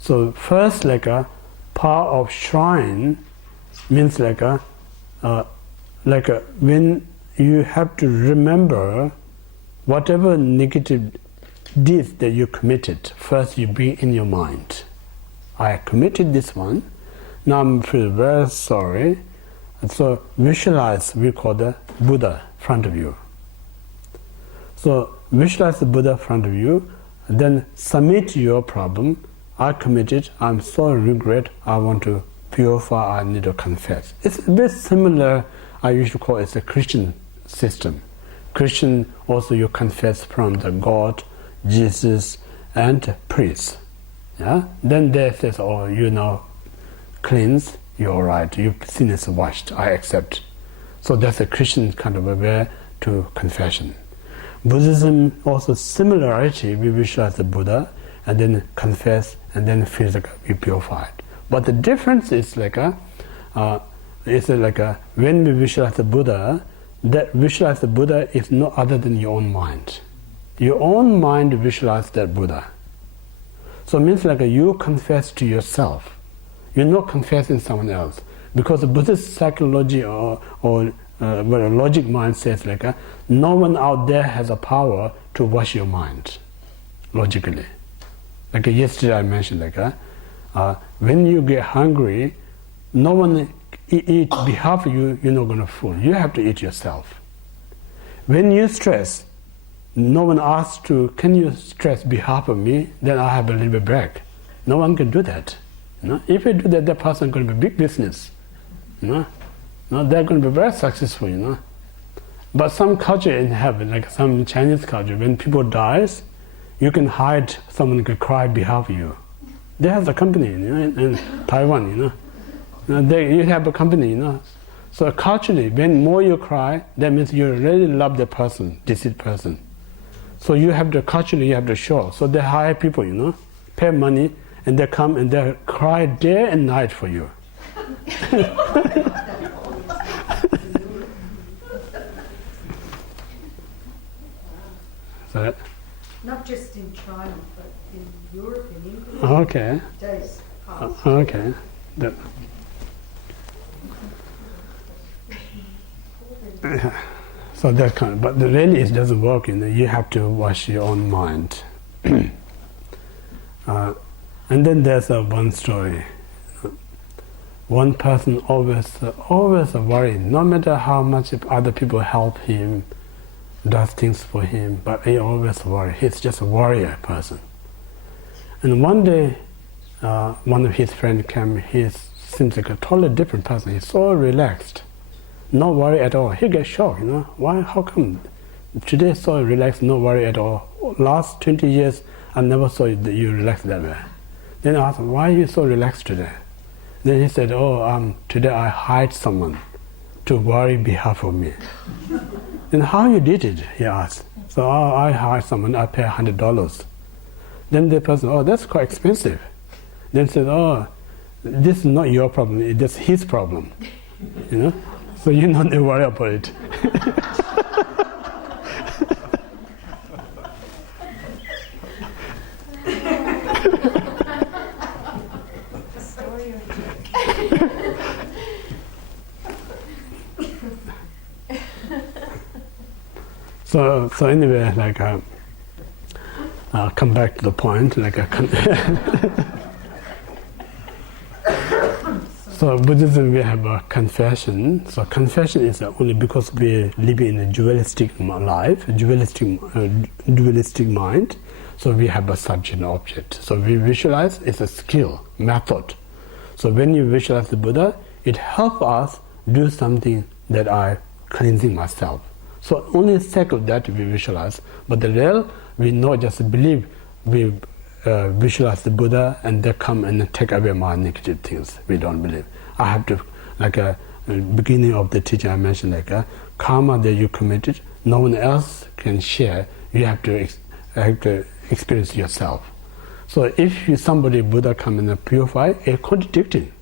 So first, like a power of shrine means when you have to remember whatever negative deeds that you committed. First, you bring in your mind. I committed this one. Now I feel very sorry. And so visualize. We call the Buddha in front of you. So visualize the Buddha in front of you. Then submit your problem. I committed, I'm so regret, I want to purify, I need to confess. It's a bit similar, I usually call it a Christian system. Christian also you confess from the God, Jesus, and priest. Yeah? Then they say, oh, you now cleansed, you're all right, your sin is washed, I accept. So that's a Christian kind of a way to confession. Buddhism also similarity, we visualize the Buddha and then confess and then feel like we purified. But the difference is when we visualize the Buddha, that visualize the Buddha is no other than your own mind. Your own mind visualize that Buddha. So it means you confess to yourself. You're not confessing someone else. Because the Buddhist psychology or logic mind says no one out there has a power to wash your mind, logically. Like yesterday I mentioned, when you get hungry, no one eat behalf of you, you're not going to fool. You have to eat yourself. When you stress, no one asks to, can you stress behalf of me? Then I have a little bit break. No one can do that. If you do that, that person is going to be big business. They're going to be very successful. But some culture in heaven, like some Chinese culture, when people dies, you can hide someone can cry behalf of you. They have a company in Taiwan, you have a company, So culturally, when more you cry, that means you really love the person, deceased person. So you have to culturally you have to show. So they hire people, pay money, and they come and they cry day and night for you. So, not just in China, but in Europe, in England. Okay. Days past. Okay. So that kind of, but really it doesn't work. You have to wash your own mind. And then there's one story. One person always worried, no matter how much if other people help him, does things for him, but he always worries. He's just a warrior person. And one day, one of his friends came. He seems like a totally different person. He's so relaxed, no worry at all. He gets shocked. Why? How come today so relaxed, no worry at all? Last 20 years, I never saw you relaxed that way. Then I asked him, why are you so relaxed today? Then he said, today I hired someone to worry behalf of me. Then how you did it? He asked. So I hired someone, I pay $100. Then the person, that's quite expensive. Then said, this is not your problem, it's his problem. So you don't need to worry about it. So anyway, I'll come back to the point. So Buddhism, we have a confession. So confession is only because we live in a dualistic life, dualistic mind. So we have a subject and object. So we visualize, it's a skill, method. So when you visualize the Buddha, it helps us do something that I cleansing myself. So only a sec of that we visualize, but the real, we not just believe, we visualize the Buddha and they come and take away my negative things. We don't believe. I have to, beginning of the teaching I mentioned, karma that you committed, no one else can share. You have to experience yourself. So if somebody Buddha come and purify, it's contradicting.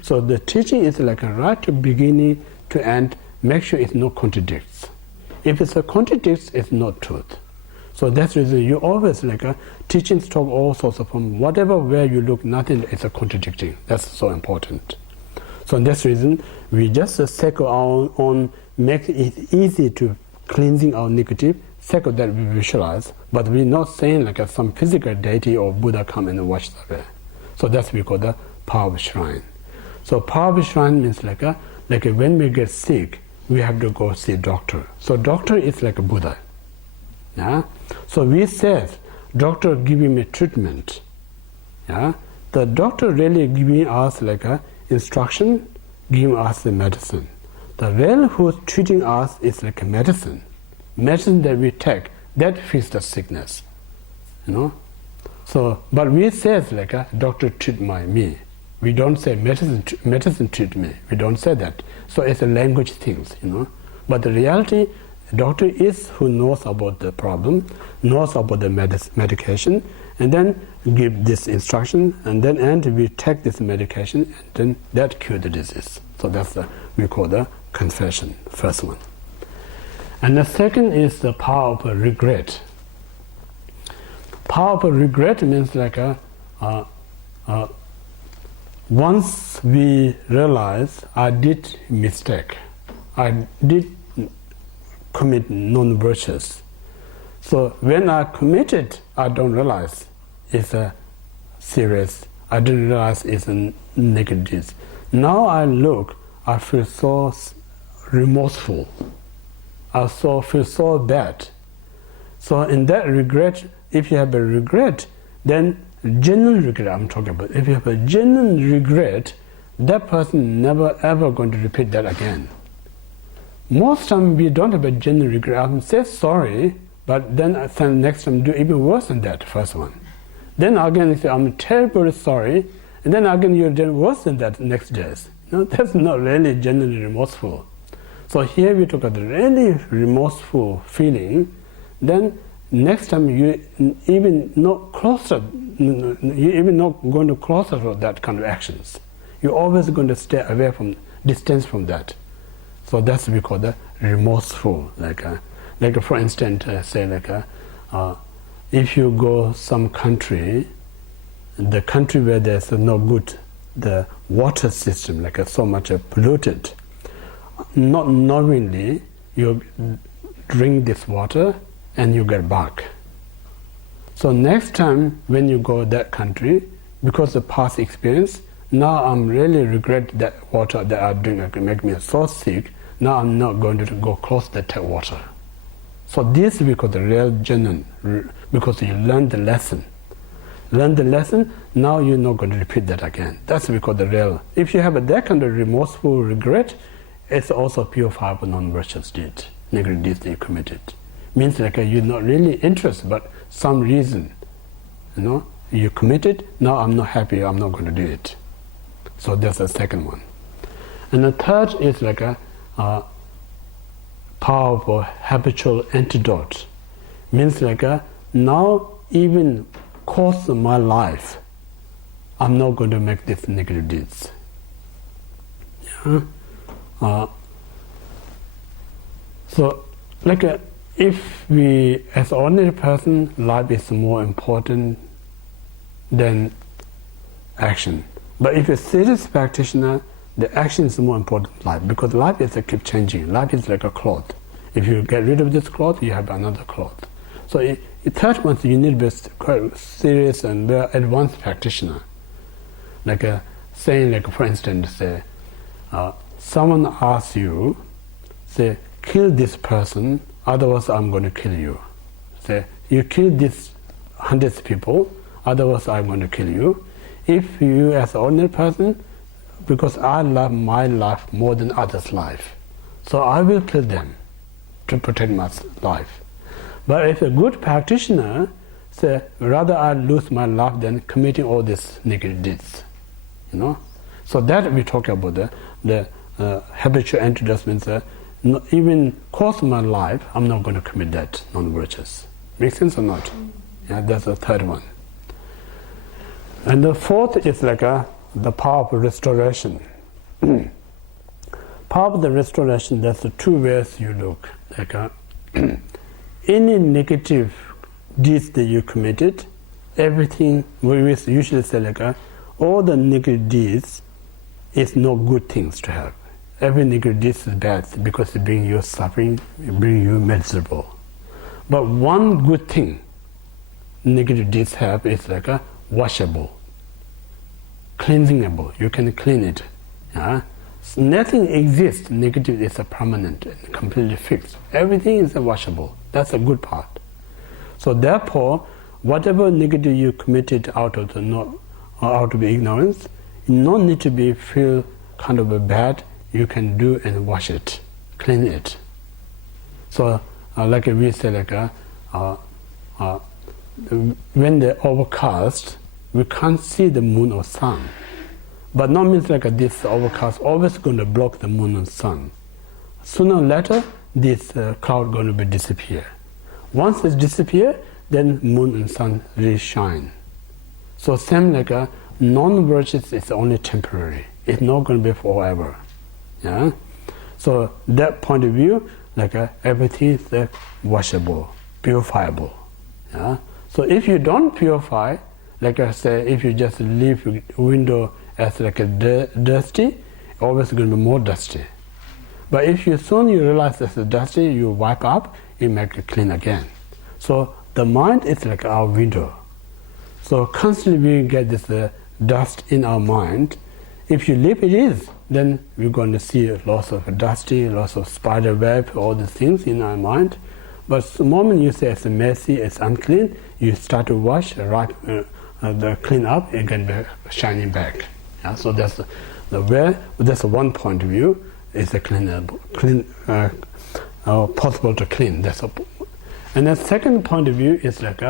So the teaching is right to beginning to end, make sure it's not contradicts. If it's a contradicts, it's not truth. So that's the reason you always teachings talk all sorts of from whatever where you look, nothing is a contradicting. That's so important. So that's the reason we just cycle our own, make it easy to cleansing our negative, cycle that we visualize, but we're not saying some physical deity or Buddha come and watch the way. So that's what we call the power of shrine. So power of shrine means when we get sick, we have to go see doctor. So doctor is like a Buddha. Yeah? So we said, doctor giving me treatment. Yeah? The doctor really giving us instruction, giving us the medicine. The real who's treating us is like a medicine. Medicine that we take, that fixes the sickness. So, but we say doctor treat me. We don't say medicine treat me. We don't say that. So it's a language things, But the reality, the doctor is who knows about the problem, knows about the medication, and then give this instruction, and then we take this medication, and then that cure the disease. So that's we call the confession, first one. And the second is the power of regret. Power of regret means once we realize I did mistake, I did commit non-virtuous. So when I committed, I don't realize it's a serious. I didn't realize it's a negative. Now I look, I feel so remorseful. I feel so bad. So in that regret, if you have a regret, then genuine regret I'm talking about. If you have a genuine regret, that person never ever going to repeat that again. Most time we don't have a genuine regret. I can say sorry, but then next time do even worse than that first one. Then again you say I'm terribly sorry, and then again you're doing worse than that next days. That's not really genuinely remorseful. So here we talk about the really remorseful feeling. Then next time you even not closer, you even not going to closer to that kind of actions. You're always going to stay away from, distance from that. So that's what we call the remorseful. For instance, say if you go some country, the country where there's no good, the water system so much polluted, not knowingly you drink this water and you get back. So next time when you go that country, because of past experience, now I'm really regret that water that I drink make me so sick. Now I'm not going to go close to that water. So this is because the real genuine, because you learn the lesson. Learn the lesson, now you're not going to repeat that again. That's because the real. If you have that kind of remorseful regret, it's also purified for non-virtuous deed, negative deeds that you committed. Means you're not really interested, but some reason, you committed. Now I'm not happy. I'm not going to do it. So that's the second one. And the third is a powerful habitual antidote. Means now even course of my life, I'm not going to make these negative deeds. Yeah. So if we, as an ordinary person, life is more important than action. But if you're a serious practitioner, the action is more important than life, because life is keep changing. Life is like a cloth. If you get rid of this cloth, you have another cloth. So the third one, you need to be quite serious and very advanced practitioner. Saying for instance, say, someone asks you, say, kill this person, otherwise I'm going to kill you. Say, you kill these hundreds of people, otherwise I'm going to kill you. If you as an ordinary person, because I love my life more than others' life, so I will kill them to protect my life. But if a good practitioner, say, rather I lose my life than committing all these negative deeds. So that we talk about the habitual antidote means even cost my life, I'm not going to commit that non-virtuous. Make sense or not? Yeah, that's the third one. And the fourth is the power of restoration. Power of the restoration, there's the two ways you look. Any negative deeds that you committed, everything, we usually say like all the negative deeds is not good things to have. Every negative deed is bad because it brings you suffering, it brings you miserable. But one good thing negative deeds have is like a washable, cleansingable. You can clean it. Yeah? So nothing exists negative is a permanent and completely fixed. Everything is a washable. That's a good part. So therefore, whatever negative you committed out of ignorance, you don't need to be feel kind of a bad. You can do and wash it, clean it. So like we say like when they're overcast, we can't see the moon or sun. But not means like this overcast always going to block the moon and sun. Sooner or later, this cloud going to be disappear. Once it disappear, then moon and sun really shine. So same like a non-virtuous is only temporary. It's not going to be forever. Yeah. So that point of view, like everything is washable, purifiable. Yeah. So if you don't purify, like I say, if you just leave your window as like a dusty, always going to be more dusty. But if you soon you realize it's dusty, you wipe up, you make it clean again. So the mind is like our window. So constantly we get this dust in our mind. If you leave it is, then we're going to see lots of dusty, lots of spider web, all the things in our mind. But the moment you say it's messy, it's unclean, you start to wash, the clean up, it can be shining back. Yeah? So that's that's one point of view. It's a possible to clean. And the second point of view is like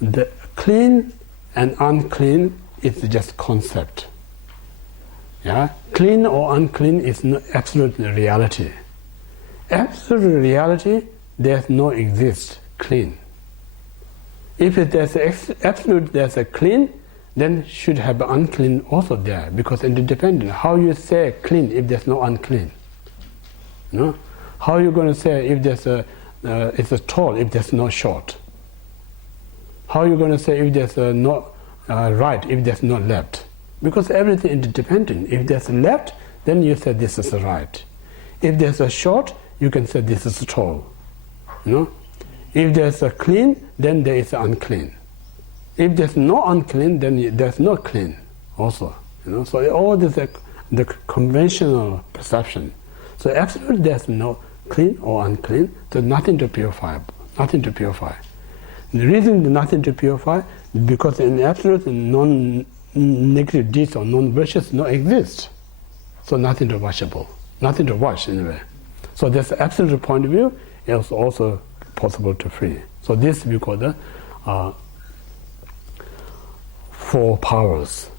the clean and unclean is just concept. Yeah, clean or unclean is not absolute reality. Absolute reality, there's no exist clean. If there's absolute, there's a clean, then should have unclean also there, because it's independent. How you say clean if there's no unclean? You know? How are you going to say if there's it's a tall if there's no short? How are you going to say if there's no right if there's no left? Because everything is dependent. If there's a left, then you say this is a right. If there's a short, you can say this is a tall. You know? If there's a clean, then there is unclean. If there's no unclean, then there's no clean also. You know? So all this the conventional perception. So absolutely there's no clean or unclean, so nothing to purify. Nothing to purify. The reason nothing to purify is because in absolute non-negative deeds or non-virtuous no exist. So nothing to washable. Nothing to wash anyway. So this absolute point of view is also possible to free. So this we call the 4 powers.